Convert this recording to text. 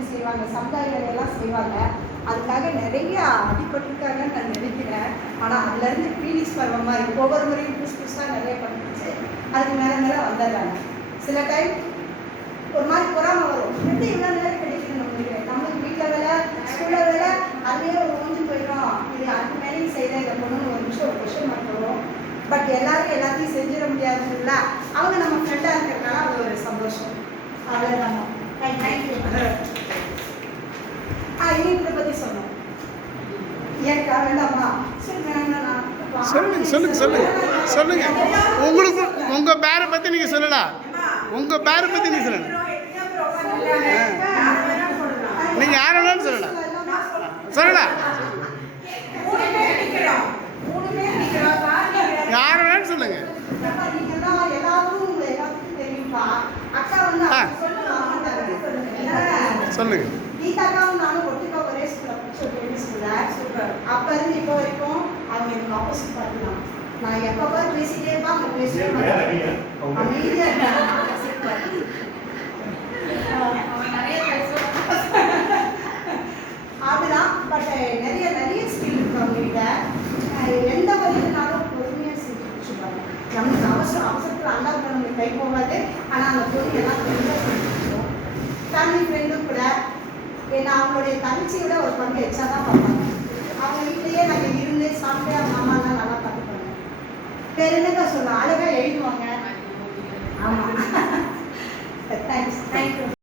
உதவி செய்வாங்க, சமுதாய வேலையெல்லாம் செய்வாங்க. அதுக்காக நிறைய அடிபட்டிருக்காங்கன்னு நான் நினைக்கிறேன். ஆனால் அதுலேருந்து ஃபீனிக்ஸ் பருவம் மாதிரி ஒவ்வொரு முறையும் புதுசாக நிறைய பண்ணிச்சு. அதுக்கு மேலே மேலே வந்துடுறாங்க. சில டைம் ஒரு மாதிரி பொறாம வரும், எப்படி இவ்வளோ நேரம் கிடைக்குதுன்னு நினைக்கிறேன். நம்மளுக்கு வீட்டில் வேலை, ஸ்கூலில் வேலை, அதுலேயே ஒரு ஓஞ்சி போயிடும். இது அதுக்கு மேலேயும் செய்கிறேன் இந்த பொண்ணுன்னு ஒரு நிமிஷம் ஒரு கொஷன் மார்க் வரும். பட் எல்லாரும் எல்லாத்தையும் செஞ்சிட முடியாதுல்ல. அவங்க நம்ம ஃப்ரெண்டாக இருக்கிறதுனால அது ஒரு சந்தோஷம். அவ்வளோதாங்க. தேங்க்யூ. இதை பற்றி சொன்னோம். ஏற்கா வேண்டாமா? சொல்லுங்க. உங்களுக்கு உங்கள் பேரை பற்றி நீங்கள் சொல்லலாம். உங்கள் பேரை பற்றி நீங்கள் சொல்லலாம். நீங்கள் யார் வேணாலும் சொல்லலாம். சொல்லலாம். யார் வேணாலும் சொல்லுங்க. சொல்லுங்க. கீதாக்காவும் நானும் ஒட்டுக்கா ஒரே ஸ்கூலில் படித்தோம், டெல்லி ஸ்கூலில். சூப்பர். அப்போ இருந்து இப்போ வரைக்கும் அவங்க எனக்கு ஆப்போசிட் பண்ணலாம். நான் எப்போ பார்த்து பேசிட்டே இருப்பா, அவங்க பேசிட்டே அதுதான். பட் நிறைய நிறைய ஸ்கில் இருக்கு அவங்ககிட்ட. எந்த வழியினாலும் பொறுமையாக செஞ்சு வச்சுருவாங்க. நம்மளுக்கு அவசரத்தில் அண்டாவது நம்மளுக்கு கை போகாது. ஆனால் அந்த பொருள் எல்லாம் பொறுமையாக செஞ்சு வச்சுருவோம். ஃபேமிலி ஃப்ரெண்டும் கூட ஏன்னா அவங்களுடைய தங்கச்சியோட ஒரு பங்கு எச்சா தான் பார்ப்பாங்க. அவங்க வீட்லேயே நாங்கள் இருந்து சாப்பிட்டு அவங்க அம்மாலாம் நல்லா பார்த்துப்பாங்க. வேறு என்னக்கா சொல்லலாம், அழகாக எழுதுவாங்க. ஆமாம். தேங்க்ஸ். தேங்க்யூ.